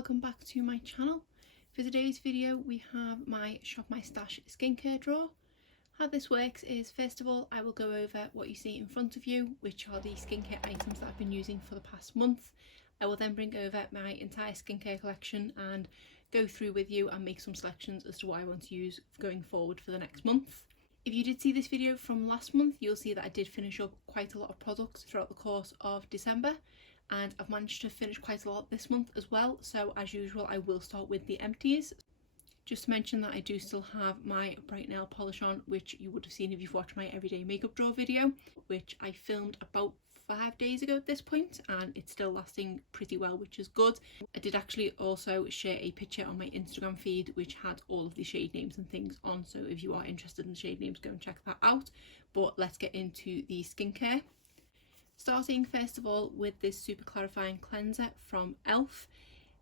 welcome back to my channel. For today's video we have my Shop My Stash skincare drawer. How this works is, first of all, I will go over what you see in front of you, which are the skincare items that I've been using for the past month. I will then bring over my entire skincare collection and go through with you and make some selections as to what I want to use going forward for the next month. If you did see this video from last month, you'll see that I did finish up quite a lot of products throughout the course of December, and I've managed to finish quite a lot this month as well. So as usual, I will start with the empties. Just to mention that I do still have my bright nail polish on, which you would have seen if you've watched my everyday makeup drawer video, which I filmed about 5 days ago at this point, and it's still lasting pretty well, which is good. I did actually also share a picture on my Instagram feed which had all of the shade names and things on, so if you are interested in the shade names, go and check that out. But let's get into the skincare. Starting first of all with this super clarifying cleanser from e.l.f.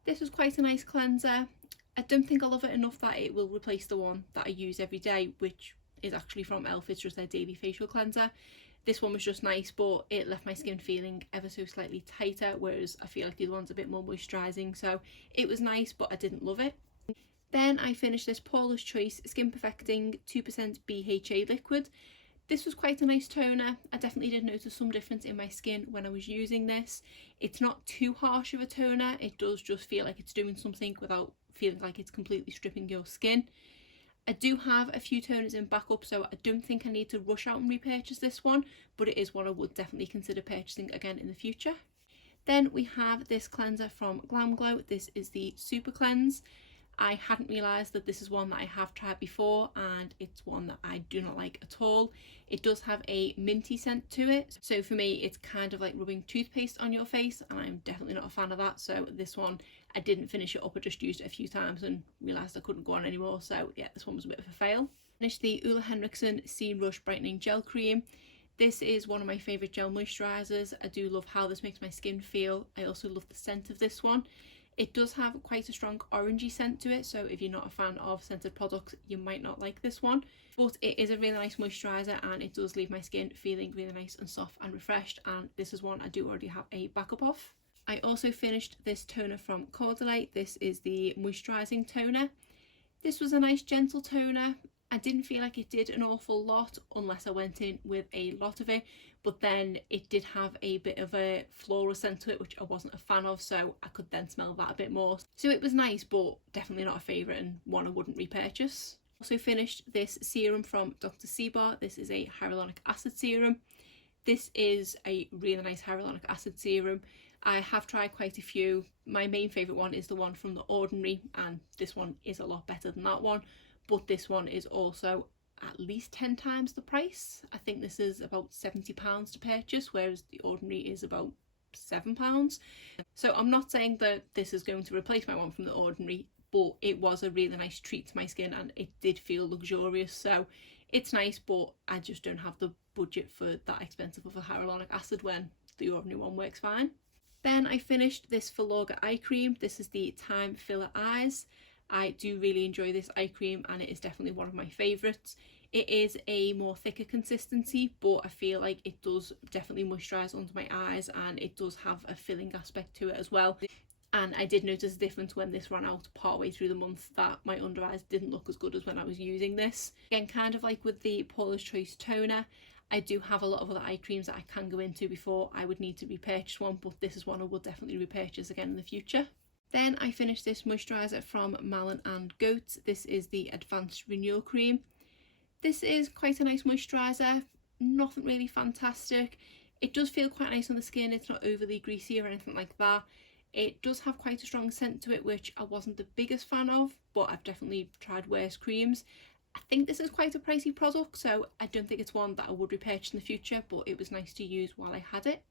This was quite a nice cleanser. I don't think I love it enough that it will replace the one that I use every day, which is actually from e.l.f. It's just their daily facial cleanser. This one was just nice, but it left my skin feeling ever so slightly tighter, whereas I feel like the other one's a bit more moisturising, so it was nice, but I didn't love it. Then I finished this Paula's Choice Skin Perfecting 2% BHA liquid. This was quite a nice toner. I definitely did notice some difference in my skin when I was using this. It's not too harsh of a toner, it does just feel like it's doing something without feeling like it's completely stripping your skin. I do have a few toners in backup, so I don't think I need to rush out and repurchase this one, but it is one I would definitely consider purchasing again in the future. Then we have this cleanser from Glam Glow. This is the Super Cleanse. I hadn't realised that this is one that I have tried before, and it's one that I do not like at all. It does have a minty scent to it, so for me it's kind of like rubbing toothpaste on your face, and I'm definitely not a fan of that. So this one, I didn't finish it up, I just used it a few times and realised I couldn't go on anymore, so yeah, this one was a bit of a fail. Finished the Ole Henriksen Sea Rush Brightening Gel Cream. This is one of my favourite gel moisturisers. I do love how this makes my skin feel. I also love the scent of this one. It does have quite a strong orangey scent to it, so if you're not a fan of scented products, you might not like this one. But it is a really nice moisturiser, and it does leave my skin feeling really nice and soft and refreshed, and this is one I do already have a backup of. I also finished this toner from Caudalie. This is the Moisturizing Toner. This was a nice gentle toner. I didn't feel like it did an awful lot unless I went in with a lot of it, but then it did have a bit of a floral scent to it, which I wasn't a fan of, so I could then smell that a bit more. So it was nice, but definitely not a favourite and one I wouldn't repurchase. Also finished this serum from Dr. Sebar. This is a hyaluronic acid serum. This is a really nice hyaluronic acid serum. I have tried quite a few. My main favourite one is the one from The Ordinary, and this one is a lot better than that one, but this one is also at least 10 times the price. I think this is about £70 to purchase, whereas The Ordinary is about £7. So I'm not saying that this is going to replace my one from The Ordinary, but it was a really nice treat to my skin and it did feel luxurious, so it's nice, but I just don't have the budget for that expensive of a hyaluronic acid when The Ordinary one works fine. Then I finished this Filorga eye cream. This is the Time Filler Eyes. I do really enjoy this eye cream and it is definitely one of my favourites. It is a more thicker consistency, but I feel like it does definitely moisturise under my eyes, and it does have a filling aspect to it as well. And I did notice a difference when this ran out partway through the month, that my under eyes didn't look as good as when I was using this. Again, kind of like with the Paula's Choice toner, I do have a lot of other eye creams that I can go into before I would need to repurchase one, but this is one I will definitely repurchase again in the future. Then I finished this moisturiser from Malin & Goat. This is the Advanced Renewal Cream. This is quite a nice moisturiser, nothing really fantastic. It does feel quite nice on the skin, it's not overly greasy or anything like that. It does have quite a strong scent to it, which I wasn't the biggest fan of, but I've definitely tried worse creams. I think this is quite a pricey product, so I don't think it's one that I would repurchase in the future, but it was nice to use while I had it.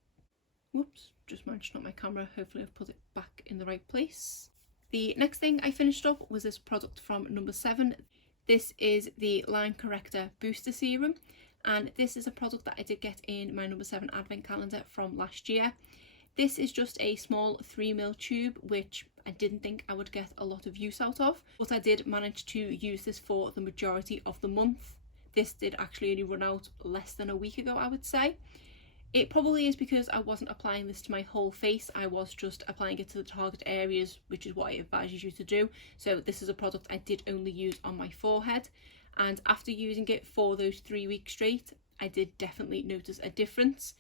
Whoops, just managed to knock my camera. Hopefully I've put it back in the right place. The next thing I finished up was this product from number 7. This is the Line Corrector Booster Serum, and this is a product that I did get in my number 7 advent calendar from last year. This is just a small 3ml tube, which I didn't think I would get a lot of use out of, but I did manage to use this for the majority of the month. This did actually only run out less than a week ago, I would say. It probably is because I wasn't applying this to my whole face, I was just applying it to the target areas, which is what it advises you to do. So this is a product I did only use on my forehead, and after using it for those 3 weeks straight, I did definitely notice a difference.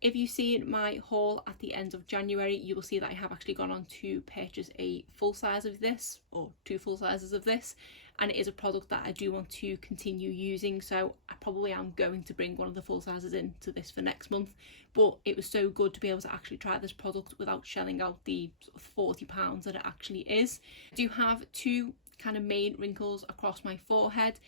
If you see my haul at the end of January, you will see that I have actually gone on to purchase a full size of this, or 2 full sizes of this, and it is a product that I do want to continue using, so I probably am going to bring one of the full sizes into this for next month. But it was so good to be able to actually try this product without shelling out the sort of £40 that it actually is. I do have 2 kind of main wrinkles across my forehead,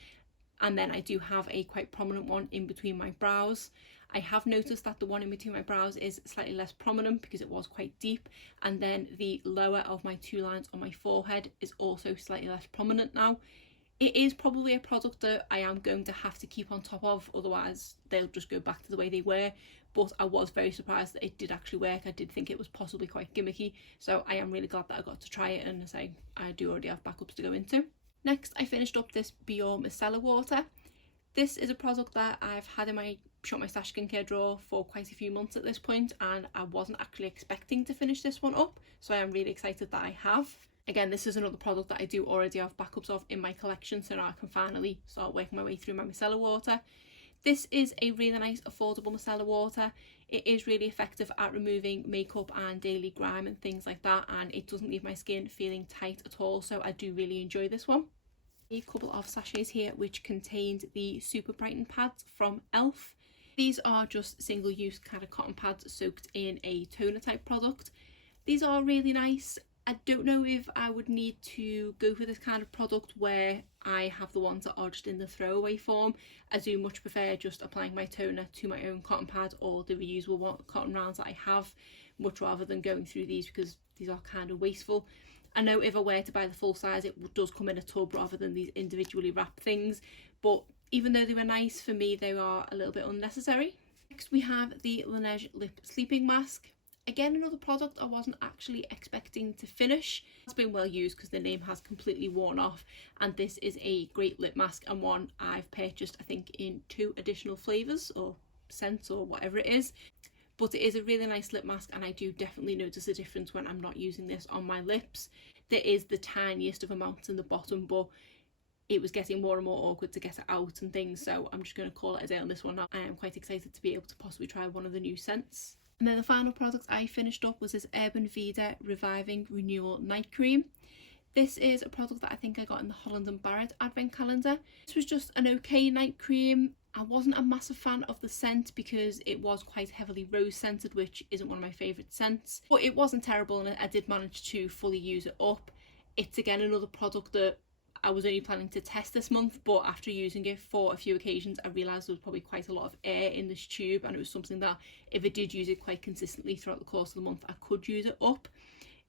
and then I do have a quite prominent one in between my brows. I have noticed that the one in between my brows is slightly less prominent because it was quite deep, and then the lower of my 2 lines on my forehead is also slightly less prominent now. It is probably a product that I am going to have to keep on top of, otherwise they'll just go back to the way they were. But I was very surprised that it did actually work. I did think it was possibly quite gimmicky, so I am really glad that I got to try it, and as I do already have backups to go into. Next, I finished up this Micellar Water. This is a product that I've had in my Shop My Stash skincare drawer for quite a few months at this point, and I wasn't actually expecting to finish this one up, so I am really excited that I have. Again, this is another product that I do already have backups of in my collection, so now I can finally start working my way through my micellar water. This is a really nice affordable micellar water. It is really effective at removing makeup and daily grime and things like that, and it doesn't leave my skin feeling tight at all, so I do really enjoy this one. A couple of sachets here which contained the Super Brighten Pads from e.l.f. These are just single-use kind of cotton pads soaked in a toner type product. These are really nice. I don't know if I would need to go for this kind of product where I have the ones that are just in the throwaway form. I do much prefer just applying my toner to my own cotton pad or the reusable cotton rounds that I have, much rather than going through these because these are kind of wasteful. I know if I were to buy the full size, it does come in a tub rather than these individually wrapped things, but even though they were nice, for me they are a little bit unnecessary. Next we have the Lineage Lip Sleeping Mask. Again, another product I wasn't actually expecting to finish. It's been well used because the name has completely worn off, and this is a great lip mask and one I've purchased I think in 2 additional flavours or scents or whatever it is. But it is a really nice lip mask, and I do definitely notice a difference when I'm not using this on my lips. There is the tiniest of amounts in the bottom, but it was getting more and more awkward to get it out and things, so I'm just going to call it a day on this one now. I am quite excited to be able to possibly try one of the new scents. And then the final product I finished up was this Urban Veda Reviving Renewal Night Cream. This is a product that I think I got in the Holland & Barrett advent calendar. This was just an okay night cream. I wasn't a massive fan of the scent because it was quite heavily rose scented, which isn't one of my favourite scents. But it wasn't terrible, and I did manage to fully use it up. It's again another product that I was only planning to test this month, but after using it for a few occasions I realised there was probably quite a lot of air in this tube, and it was something that if I did use it quite consistently throughout the course of the month I could use it up.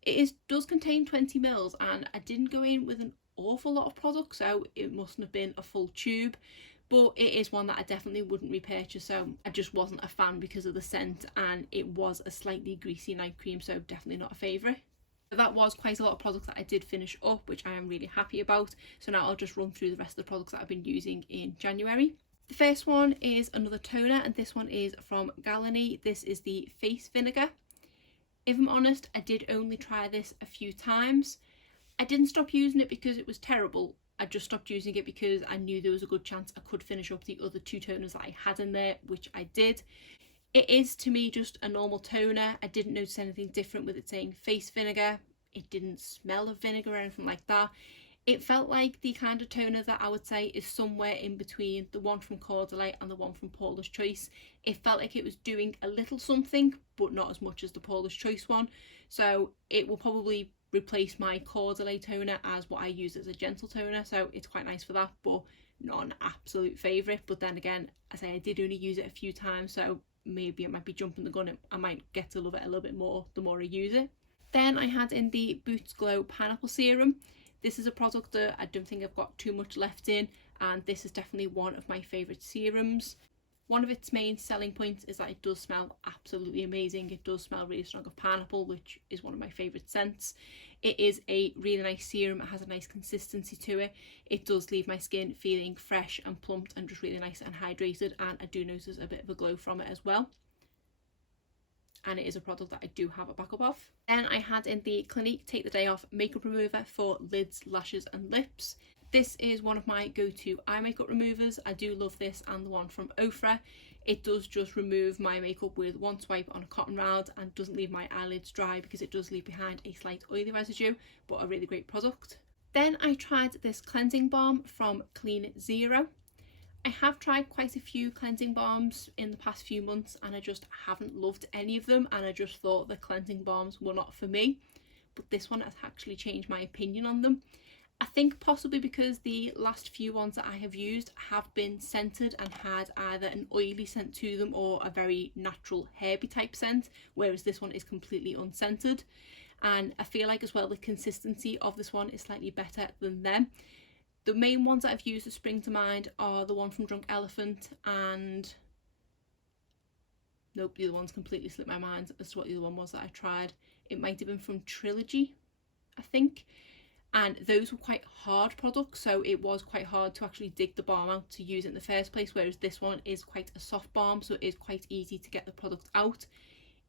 It does contain 20 ml, and I didn't go in with an awful lot of product, so it mustn't have been a full tube, but it is one that I definitely wouldn't repurchase. So I just wasn't a fan because of the scent, and it was a slightly greasy night cream, so definitely not a favourite. That was quite a lot of products that I did finish up, which I am really happy about. So now I'll just run through the rest of the products that I've been using in January. The first one is another toner, and this one is from Galani. This is the Face Vinegar. If I'm honest, I did only try this a few times. I didn't stop using it because it was terrible. I just stopped using it because I knew there was a good chance I could finish up the other 2 toners that I had in there, which I did. It is to me just a normal toner. I didn't notice anything different with it saying face vinegar. It didn't smell of vinegar or anything like that. It felt like the kind of toner that I would say is somewhere in between the one from Caudalie and the one from Paula's Choice. It felt like it was doing a little something, but not as much as the Paula's Choice one. So it will probably replace my Caudalie toner as what I use as a gentle toner. So it's quite nice for that, but not an absolute favourite. But then again, I say I did only use it a few times, so maybe I might be jumping the gun. I might get to love it a little bit more the more I use it. Then I had in the Boots Glow Pineapple Serum. This is a product that I don't think I've got too much left in, and this is definitely one of my favourite serums. One of its main selling points is that it does smell absolutely amazing. It does smell really strong of pineapple, which is one of my favourite scents. It is a really nice serum. It has a nice consistency to it. It does leave my skin feeling fresh and plumped and just really nice and hydrated, and I do notice a bit of a glow from it as well. and it is a product that I do have a backup of. Then I had in the Clinique Take the Day Off makeup remover for lids, lashes and lips. This is one of my go-to eye makeup removers. I do love this and the one from Ofra. It does just remove my makeup with one swipe on a cotton round and doesn't leave my eyelids dry because it does leave behind a slight oily residue, but a really great product. Then I tried this cleansing balm from Clean Zero. I have tried quite a few cleansing balms in the past few months and I just haven't loved any of them, and I just thought the cleansing balms were not for me, but this one has actually changed my opinion on them. I think possibly because the last few ones that I have used have been scented and had either an oily scent to them or a very natural herby type scent, whereas this one is completely unscented. And I feel like as well the consistency of this one is slightly better than them. The main ones that I've used that spring to mind are the one from Drunk Elephant and... nope, the other one's completely slipped my mind as to what the other one was that I tried. It might have been from Trilogy, I think. And those were quite hard products, so it was quite hard to actually dig the balm out to use it in the first place, whereas this one is quite a soft balm, so it is quite easy to get the product out.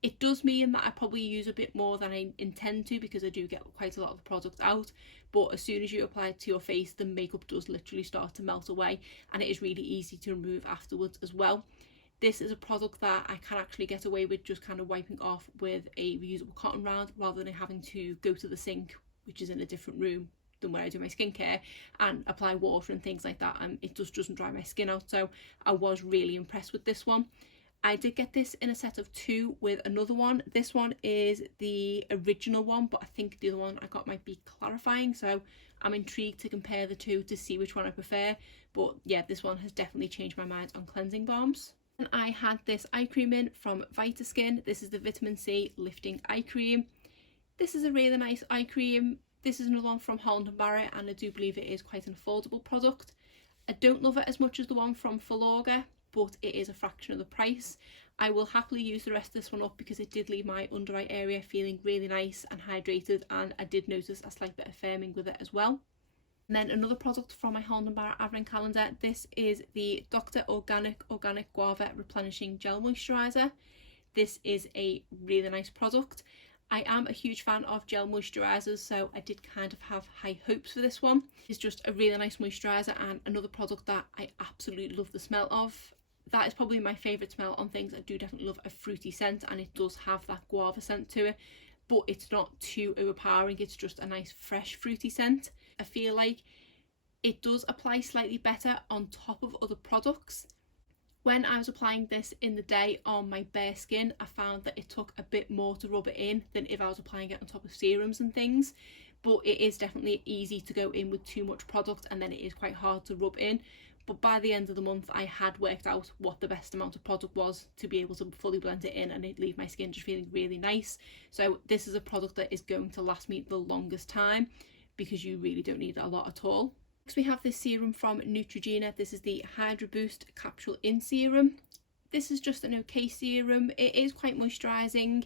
It does mean that I probably use a bit more than I intend to because I do get quite a lot of the product out, but as soon as you apply it to your face, the makeup does literally start to melt away, and it is really easy to remove afterwards as well. This is a product that I can actually get away with just kind of wiping off with a reusable cotton round rather than having to go to the sink, which is in a different room than where I do my skincare, and apply water and things like that, and it just doesn't dry my skin out. So I was really impressed with this one. I did get this in a set of 2 with another one. This one is the original one, but I think the other one I got might be clarifying, so I'm intrigued to compare the two to see which one I prefer. But yeah, this one has definitely changed my mind on cleansing balms. And I had this eye cream in from Vita Skin. This is the Vitamin C Lifting Eye Cream. This is a really nice eye cream. This is another one from Holland & Barrett, and I do believe it is quite an affordable product. I don't love it as much as the one from Filorga, but it is a fraction of the price. I will happily use the rest of this one up because it did leave my under eye area feeling really nice and hydrated, and I did notice a slight bit of firming with it as well. And then another product from my Holland & Barrett Advent Calendar. This is the Dr. Organic Guava Replenishing Gel Moisturizer. This is a really nice product. I am a huge fan of gel moisturisers, so I did kind of have high hopes for this one. It's just a really nice moisturiser and another product that I absolutely love the smell of. That is probably my favourite smell on things. I do definitely love a fruity scent, and it does have that guava scent to it, but it's not too overpowering. It's just a nice fresh fruity scent. I feel like it does apply slightly better on top of other products. When I was applying this in the day on my bare skin, I found that it took a bit more to rub it in than if I was applying it on top of serums and things. But it is definitely easy to go in with too much product, and then it is quite hard to rub in. But by the end of the month, I had worked out what the best amount of product was to be able to fully blend it in and it leave my skin just feeling really nice. So this is a product that is going to last me the longest time because you really don't need a lot at all. Next we have this serum from Neutrogena. This is the Hydra Boost Capsule In Serum. This is just an okay serum. It is quite moisturising.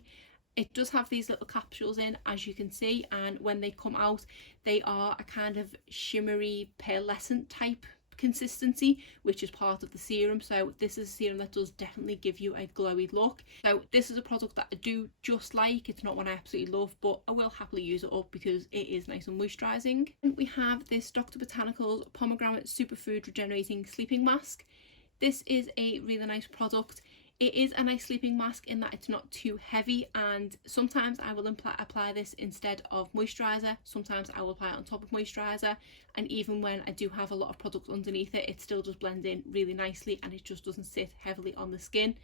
It does have these little capsules in, as you can see, and when they come out they are a kind of shimmery pearlescent type consistency, which is part of the serum. So this is a serum that does definitely give you a glowy look. So this is a product that I do just like. It's not one I absolutely love, but I will happily use it up because it is nice and moisturising. And we have this Dr. Botanicals Pomegranate Superfood Regenerating Sleeping Mask. This is a really nice product. It is a nice sleeping mask in that it's not too heavy, and sometimes I will apply this instead of moisturiser, sometimes I will apply it on top of moisturiser, and even when I do have a lot of product underneath it, it still does blend in really nicely and it just doesn't sit heavily on the skin.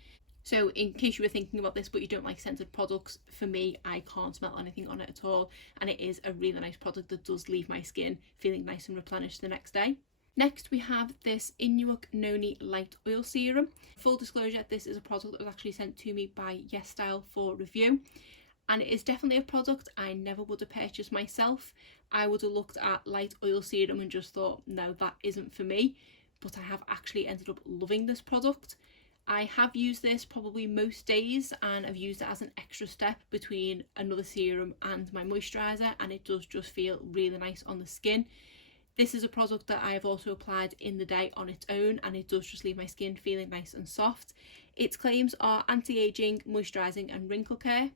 So in case you were thinking about this but you don't like scented products, for me I can't smell anything on it at all, and it is a really nice product that does leave my skin feeling nice and replenished the next day. Next we have this Innuec Noni Light Oil Serum. Full disclosure, this is a product that was actually sent to me by YesStyle for review, and it is definitely a product I never would have purchased myself. I would have looked at light oil serum and just thought, no, that isn't for me, but I have actually ended up loving this product. I have used this probably most days, and I've used it as an extra step between another serum and my moisturiser, and it does just feel really nice on the skin. This is a product that I have also applied in the day on its own, and it does just leave my skin feeling nice and soft. Its claims are anti-aging, moisturising and wrinkle care.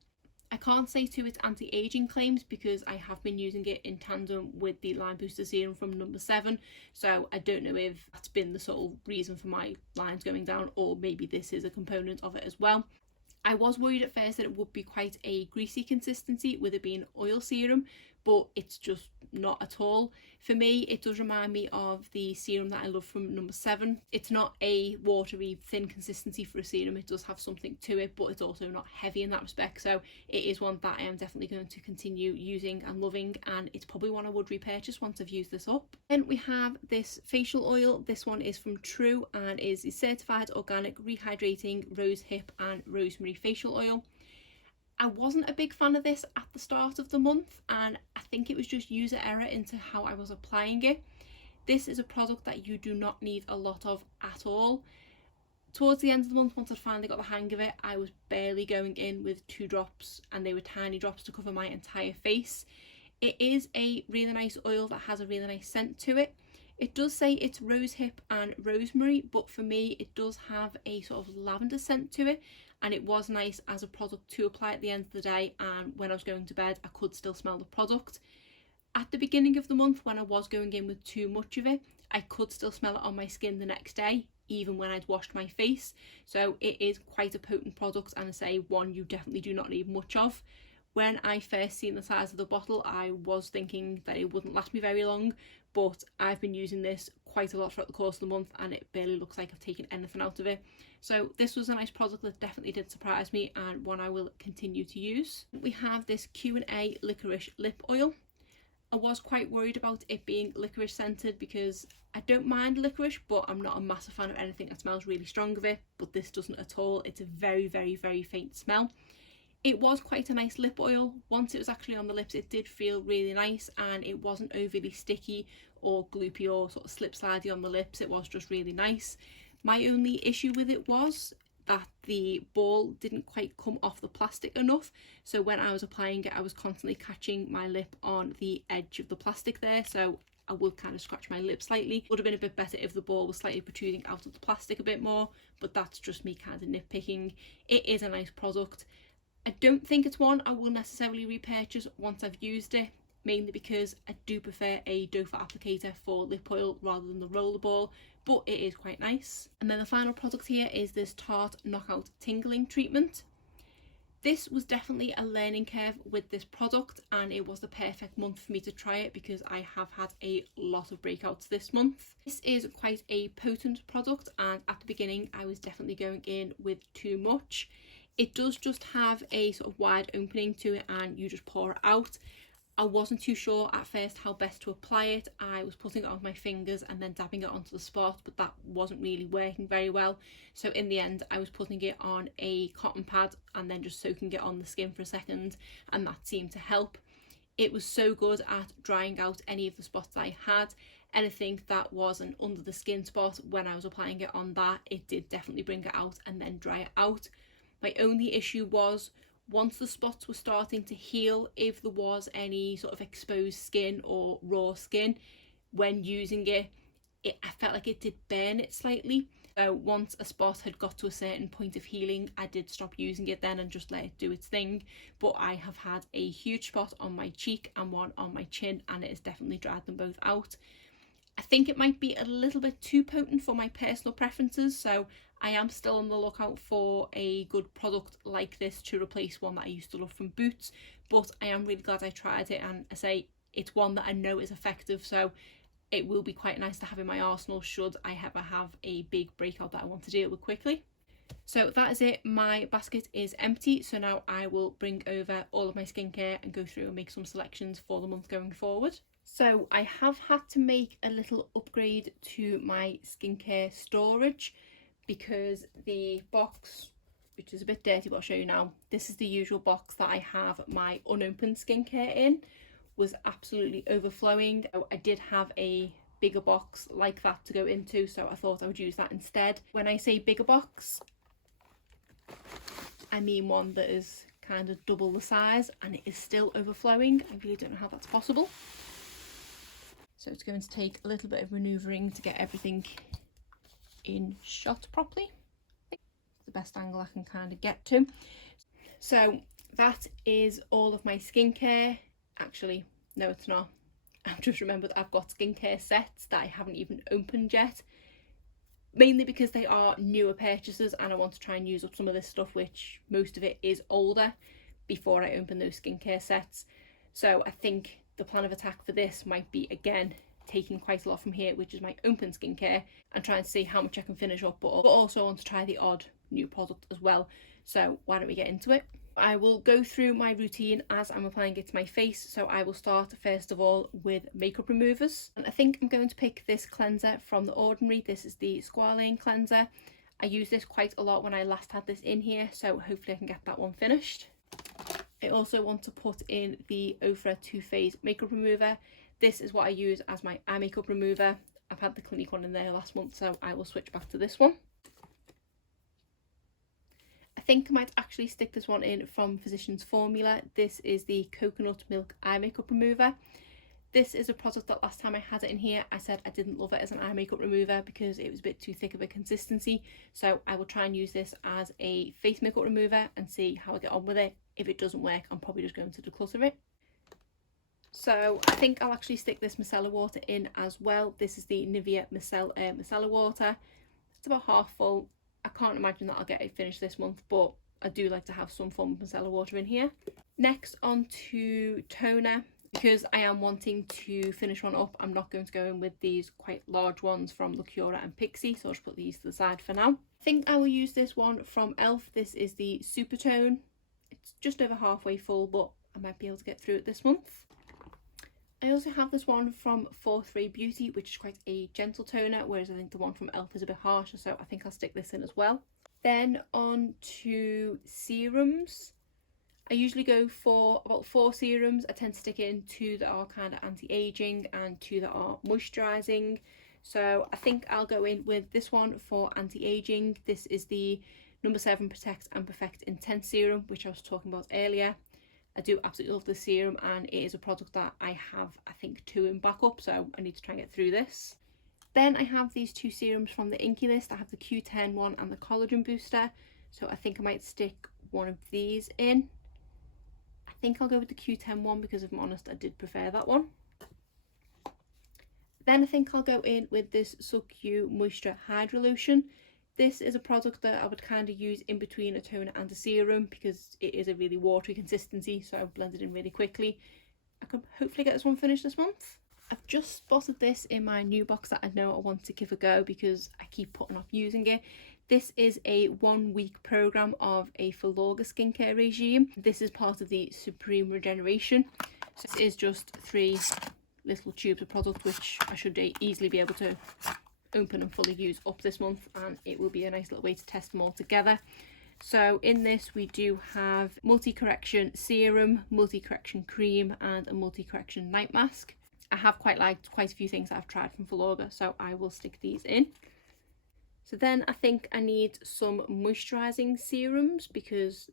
I can't say to its anti-aging claims because I have been using it in tandem with the Line Booster Serum from number 7, so I don't know if that's been the sort of reason for my lines going down, or maybe this is a component of it as well. I was worried at first that it would be quite a greasy consistency with it being oil serum, but it's just not at all. For me, it does remind me of the serum that I love from number 7. It's not a watery, thin consistency for a serum. It does have something to it, but it's also not heavy in that respect. So it is one that I am definitely going to continue using and loving, and it's probably one I would repurchase once I've used this up. Then we have this facial oil. This one is from True and is a certified organic rehydrating rose hip and rosemary facial oil. I wasn't a big fan of this at the start of the month, and I think it was just user error into how I was applying it. This is a product that you do not need a lot of at all. Towards the end of the month, once I'd finally got the hang of it, I was barely going in with 2 drops, and they were tiny drops to cover my entire face. It is a really nice oil that has a really nice scent to it. It does say it's rose hip and rosemary, but for me it does have a sort of lavender scent to it, and it was nice as a product to apply at the end of the day, and when I was going to bed I could still smell the product. At the beginning of the month, when I was going in with too much of it, I could still smell it on my skin the next day, even when I'd washed my face. So it is quite a potent product, and I say one you definitely do not need much of. When I first seen the size of the bottle, I was thinking that it wouldn't last me very long, but I've been using this quite a lot throughout the course of the month, and it barely looks like I've taken anything out of it. So this was a nice product that definitely did surprise me, and one I will continue to use. We have this Q&A Licorice Lip Oil. I was quite worried about it being licorice scented because I don't mind licorice, but I'm not a massive fan of anything that smells really strong of it, but this doesn't at all. It's a very, very, very faint smell. It was quite a nice lip oil. Once it was actually on the lips, it did feel really nice, and it wasn't overly sticky or gloopy or sort of slip slidey on the lips. It was just really nice. My only issue with it was that the ball didn't quite come off the plastic enough, so when I was applying it I was constantly catching my lip on the edge of the plastic there, so I would kind of scratch my lip slightly. Would have been a bit better if the ball was slightly protruding out of the plastic a bit more, but that's just me kind of nitpicking. It is a nice product. I don't think it's one I will necessarily repurchase once I've used it, mainly because I do prefer a doe foot applicator for lip oil rather than the rollerball, but it is quite nice. And then the final product here is this Tarte Knockout Tingling Treatment. This was definitely a learning curve with this product, and it was the perfect month for me to try it because I have had a lot of breakouts this month. This is quite a potent product, and at the beginning I was definitely going in with too much. It does just have a sort of wide opening to it, and you just pour it out. I wasn't too sure at first how best to apply it. I was putting it on my fingers and then dabbing it onto the spot, but that wasn't really working very well. So in the end I was putting it on a cotton pad and then just soaking it on the skin for a second, and that seemed to help. It was so good at drying out any of the spots I had. Anything that was an under the skin spot, when I was applying it on that, it did definitely bring it out and then dry it out. My only issue was once the spots were starting to heal, if there was any sort of exposed skin or raw skin when using it, I felt like it did burn it slightly. So once a spot had got to a certain point of healing, I did stop using it then and just let it do its thing. But I have had a huge spot on my cheek and one on my chin, and it has definitely dried them both out. I think it might be a little bit too potent for my personal preferences, so I am still on the lookout for a good product like this to replace one that I used to love from Boots, but I am really glad I tried it, and I say it's one that I know is effective, so it will be quite nice to have in my arsenal should I ever have a big breakout that I want to deal with quickly. So that is it. My basket is empty, so now I will bring over all of my skincare and go through and make some selections for the month going forward. So I have had to make a little upgrade to my skincare storage because the box, which is a bit dirty but I'll show you now, this is the usual box that I have my unopened skincare in, was absolutely overflowing. So I did have a bigger box like that to go into, so I thought I would use that instead. When I say bigger box, I mean one that is kind of double the size, and it is still overflowing. I really don't know how that's possible. So it's going to take a little bit of manoeuvring to get everything in shot properly. It's the best angle I can kind of get to. So that is all of my skincare. Actually, no it's not. I've just remembered I've got skincare sets that I haven't even opened yet. Mainly because they are newer purchases and I want to try and use up some of this stuff, which most of it is older, before I open those skincare sets. So I think the plan of attack for this might be, again, taking quite a lot from here, which is my open skincare, and trying to see how much I can finish up, but also I want to try the odd new product as well. So why don't we get into it? I will go through my routine as I'm applying it to my face. So I will start first of all with makeup removers. And I think I'm going to pick this cleanser from The Ordinary. This is the Squalane cleanser. I used this quite a lot when I last had this in here, so hopefully I can get that one finished. I also want to put in the Ofra Too Faced makeup remover. This is what I use as my eye makeup remover. I've had the Clinique one in there last month, so I will switch back to this one. I think I might actually stick this one in from Physicians Formula. This is the Coconut Milk Eye Makeup Remover. This is a product that last time I had it in here, I said I didn't love it as an eye makeup remover because it was a bit too thick of a consistency. So I will try and use this as a face makeup remover and see how I get on with it. If it doesn't work, I'm probably just going to declutter it. So I think I'll actually stick this micellar water in as well. This is the Nivea micellar water. It's about half full. I can't imagine that I'll get it finished this month, but I do like to have some form of micellar water in here. Next, on to toner. Because I am wanting to finish one up, I'm not going to go in with these quite large ones from Lacura and Pixi, so I'll just put these to the side for now. I think I will use this one from e.l.f. This is the Super Tone. It's just over halfway full, but I might be able to get through it this month. I also have this one from 4-3 Beauty, which is quite a gentle toner, whereas I think the one from e.l.f. is a bit harsher, so I think I'll stick this in as well. Then on to serums. I usually go for about 4 serums. I tend to stick in 2 that are kind of anti-aging and 2 that are moisturising. So I think I'll go in with this one for anti-aging. This is the No. 7 Protect and Perfect Intense Serum, which I was talking about earlier. I do absolutely love this serum, and it is a product that I have, I think, 2 in backup, so I need to try and get through this. Then I have these 2 serums from the Inky List. I have the Q10 one and the Collagen Booster, so I think I might stick one of these in. I think I'll go with the Q10 one because, if I'm honest, I did prefer that one. Then I think I'll go in with this SubQ Moisture Hydra Lotion. This is a product that I would kind of use in between a toner and a serum because it is a really watery consistency, so I've blended in really quickly. I could hopefully get this one finished this month. I've just spotted this in my new box that I know I want to give a go because I keep putting off using it. This is a 1-week program of a Filorga skincare regime. This is part of the Supreme Regeneration. So this is just 3 little tubes of product, which I should easily be able to open and fully use up this month, and it will be a nice little way to test them all together. So in this we do have multi-correction serum, multi-correction cream, and a multi-correction night mask. I have quite liked quite a few things that I've tried from Filorga, so I will stick these in. So then I think I need some moisturising serums because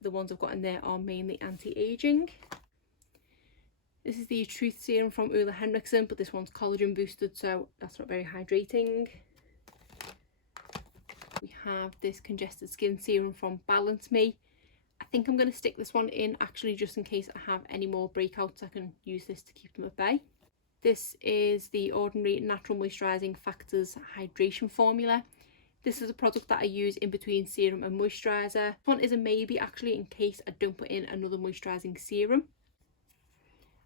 the ones I've got in there are mainly anti-aging. This is the Truth Serum from Ole Henriksen, but this one's collagen boosted, so that's not very hydrating. We have this Congested Skin Serum from Balance Me. I think I'm going to stick this one in actually just in case I have any more breakouts. I can use this to keep them at bay. This is the Ordinary Natural Moisturising Factors Hydration Formula. This is a product that I use in between serum and moisturiser. This one is a maybe actually in case I don't put in another moisturising serum.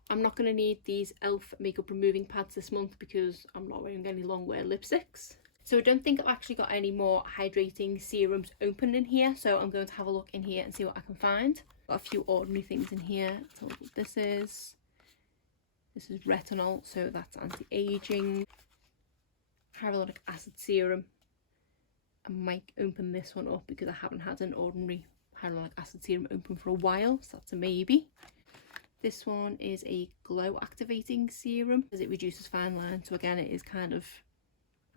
I'm not going to need these e.l.f. makeup removing pads this month because I'm not wearing any long wear lipsticks. So I don't think I've actually got any more hydrating serums open in here, so I'm going to have a look in here and see what I can find. Got a few ordinary things in here. Let's tell you what this is. This is retinol, so that's anti-aging. Hyaluronic acid serum. I might open this one up because I haven't had an ordinary hyaluronic acid serum open for a while, so that's a maybe. This one is a glow activating serum as it reduces fine lines, so again it is kind of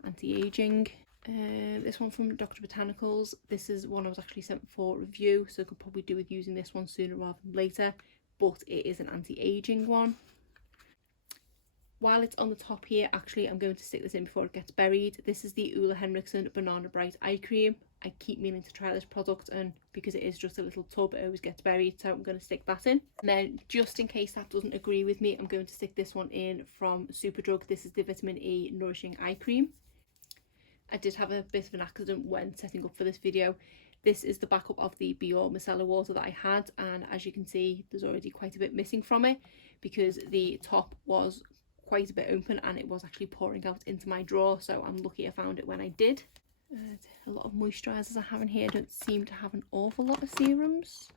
anti-aging. This one from Dr. Botanicals. This is one I was actually sent for review, so I could probably do with using this one sooner rather than later, but it is an anti-aging one. While it's on the top here, actually I'm going to stick this in before it gets buried. This is the Ulla Henriksen Banana Bright Eye Cream. I keep meaning to try this product, and because it is just a little tub, it always gets buried, so I'm going to stick that in. And then just in case that doesn't agree with me, I'm going to stick this one in from Superdrug. This is the Vitamin E Nourishing Eye Cream. I did have a bit of an accident when setting up for this video. This is the backup of the Biore Micellar Water that I had, and as you can see, there's already quite a bit missing from it because the top was quite a bit open and it was actually pouring out into my drawer, so I'm lucky I found it when I did. A lot of moisturisers I have in here. I don't seem to have an awful lot of serums.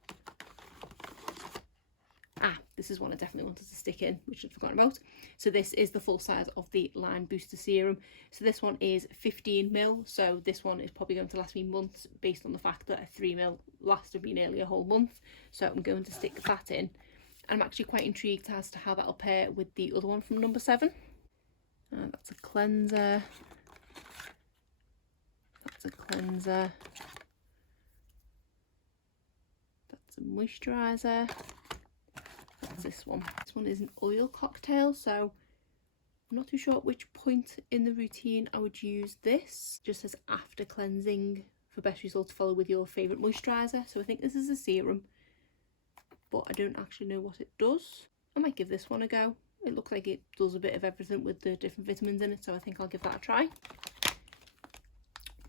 This is one I definitely wanted to stick in, which I'd forgotten about. So this is the full size of the Line Booster Serum. So this one is 15ml, so this one is probably going to last me months based on the fact that a 3ml lasted me nearly a whole month. So I'm going to stick that in. I'm actually quite intrigued as to how that'll pair with the other one from number 7. That's a cleanser. That's a cleanser. That's a moisturiser. That's this one. This one is an oil cocktail, so I'm not too sure at which point in the routine I would use this. It just says after cleansing for best results, follow with your favourite moisturiser. So I think this is a serum, but I don't actually know what it does. I might give this one a go. It looks like it does a bit of everything with the different vitamins in it, so I think I'll give that a try.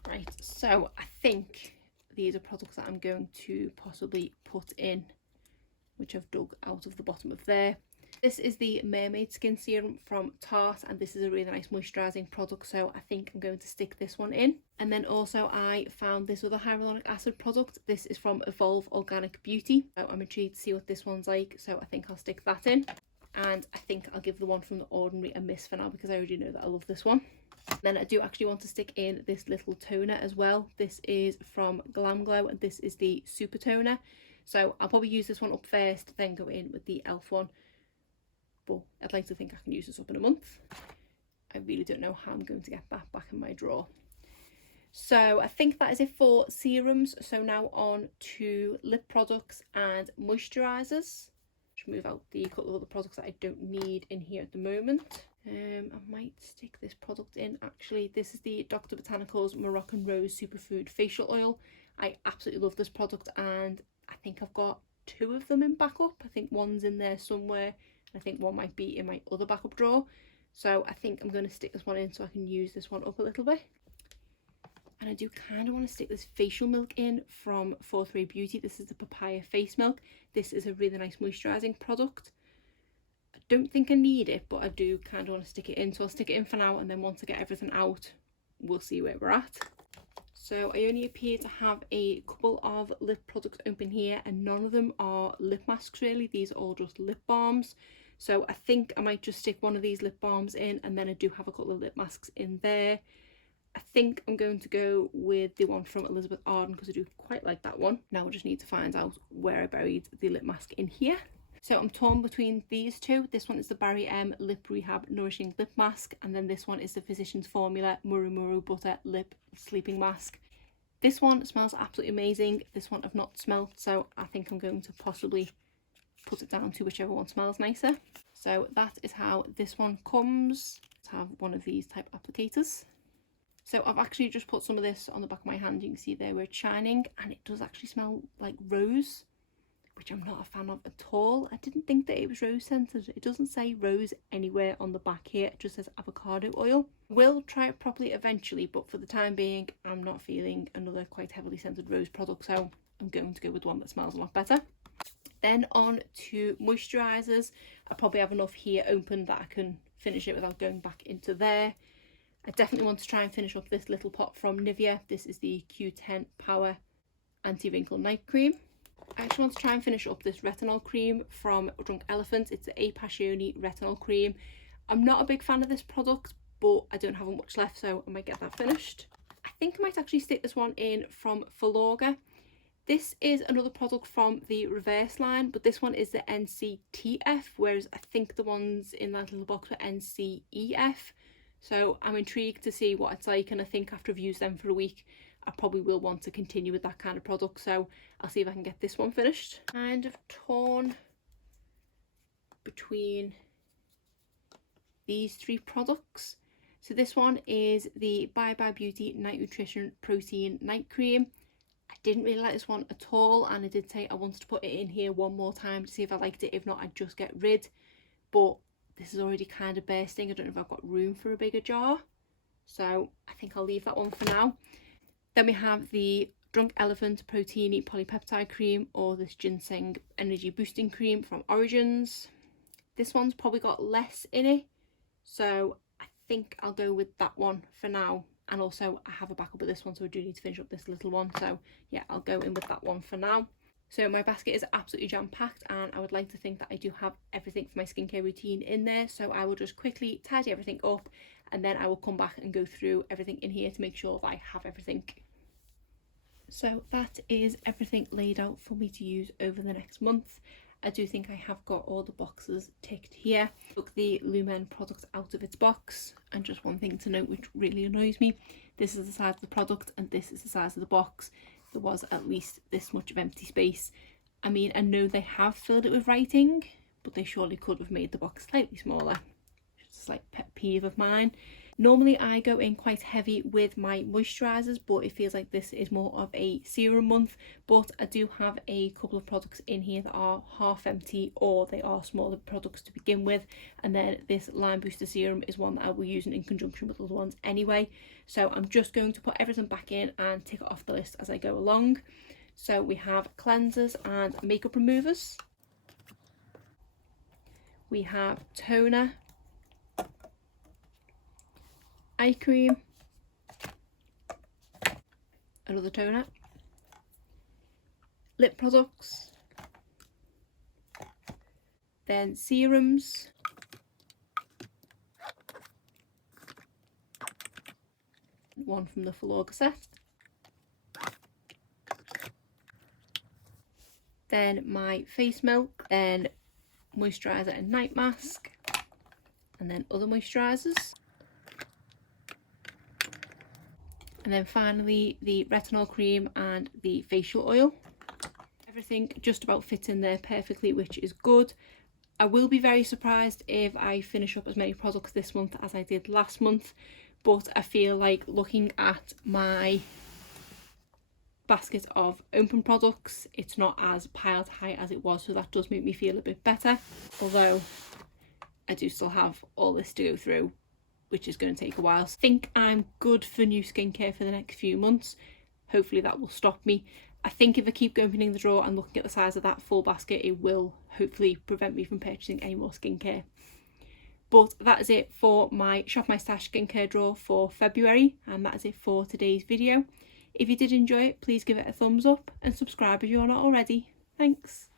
Right, so I think these are products that I'm going to possibly put in, which I've dug out of the bottom of there. This is the Mermaid Skin Serum from Tarte, and this is a really nice moisturising product, so I think I'm going to stick this one in. And then also I found this other hyaluronic acid product. This is from Evolve Organic Beauty, so I'm intrigued to see what this one's like, so I think I'll stick that in. And I think I'll give the one from The Ordinary a miss for now because I already know that I love this one. Then I do actually want to stick in this little toner as well. This is from Glam Glow, and this is the Super Toner. So I'll probably use this one up first, then go in with the e.l.f. one. But I'd like to think I can use this up in a month. I really don't know how I'm going to get that back in my drawer. So I think that is it for serums. So now on to lip products and moisturisers. Just move out the couple of other products that I don't need in here at the moment. I might stick this product in actually. This is the Dr. Botanicals Moroccan Rose Superfood Facial Oil. I absolutely love this product, and I think I've got 2 of them in backup. I think one's in there somewhere, and I think one might be in my other backup drawer. So I think I'm going to stick this one in so I can use this one up a little bit. And I do kind of want to stick this facial milk in from Febraury Beauty. This is the Papaya Face Milk. This is a really nice moisturising product. I don't think I need it, but I do kind of want to stick it in. So I'll stick it in for now, and then once I get everything out, we'll see where we're at. So I only appear to have a couple of lip products open here, and none of them are lip masks really. These are all just lip balms. So I think I might just stick one of these lip balms in, and then I do have a couple of lip masks in there. I think I'm going to go with the one from Elizabeth Arden because I do quite like that one. Now I just need to find out where I buried the lip mask in here. So I'm torn between these two. This one is the Barry M Lip Rehab Nourishing Lip Mask, and then this one is the Physicians Formula Muru Muru Butter Lip Sleeping Mask. This one smells absolutely amazing. This one I've not smelled, so I think I'm going to possibly put it down to whichever one smells nicer. So that is how this one comes. Let's have one of these type applicators. So I've actually just put some of this on the back of my hand. You can see there where it's shining, and it does actually smell like rose, which I'm not a fan of at all. I didn't think that it was rose scented. It doesn't say rose anywhere on the back here. It just says avocado oil. Will try it properly eventually, but for the time being, I'm not feeling another quite heavily scented rose product, so I'm going to go with one that smells a lot better. Then on to moisturisers. I probably have enough here open that I can finish it without going back into there. I definitely want to try and finish up this little pot from Nivea. This is the Q10 Power Anti-Wrinkle Night Cream. I actually want to try and finish up this Retinol Cream from Drunk Elephant. It's the A Passioni Retinol Cream. I'm not a big fan of this product, but I don't have much left, so I might get that finished. I think I might actually stick this one in from Filorga. This is another product from the Reverse line, but this one is the NCTF, whereas I think the ones in that little box are NCEF. So I'm intrigued to see what it's like, and I think after I've used them for a week, I probably will want to continue with that kind of product. So I'll see if I can get this one finished. Kind of torn between these 3 products. So this one is the Bye Bye Beauty Night Nutrition Protein Night Cream. I didn't really like this one at all, and I did say I wanted to put it in here one more time to see if I liked it. If not, I'd just get rid. But this is already kind of bursting. I don't know if I've got room for a bigger jar, so I think I'll leave that one for now. Then we have the Drunk Elephant Proteiny Polypeptide Cream, or this Ginseng Energy Boosting Cream from Origins. This one's probably got less in it, so I think I'll go with that one for now. And also I have a backup of this one, so I do need to finish up this little one, so yeah, I'll go in with that one for now. So my basket is absolutely jam-packed, and I would like to think that I do have everything for my skincare routine in there, so I will just quickly tidy everything up, and then I will come back and go through everything in here to make sure that I have everything. So that is everything laid out for me to use over the next month. I do think I have got all the boxes ticked here. Took the Lumen product out of its box, and just one thing to note which really annoys me, this is the size of the product and this is the size of the box. There was at least this much of empty space. I mean, I know they have filled it with writing, but they surely could have made the box slightly smaller. Just a slight pet peeve of mine. Normally I go in quite heavy with my moisturizers, but it feels like this is more of a serum month. But I do have a couple of products in here that are half empty, or they are smaller products to begin with, and then this Lime Booster Serum is one that I will use in conjunction with other ones anyway. So I'm just going to put everything back in and tick it off the list as I go along. So we have cleansers and makeup removers. We have toner, eye cream, another toner, lip products, then serums, one from the Filorga set, then my face milk, then moisturizer and night mask, and then other moisturizers. And then finally the retinol cream and the facial oil. Everything just about fits in there perfectly, which is good. I will be very surprised if I finish up as many products this month as I did last month, but I feel like looking at my basket of open products, it's not as piled high as it was, so that does make me feel a bit better. Although I do still have all this to go through, which is going to take a while. I think I'm good for new skincare for the next few months. Hopefully that will stop me. I think if I keep opening the drawer and looking at the size of that full basket, it will hopefully prevent me from purchasing any more skincare. But that is it for my Shop My Stash skincare drawer for February, and that is it for today's video. If you did enjoy it, please give it a thumbs up and subscribe if you're not already. Thanks.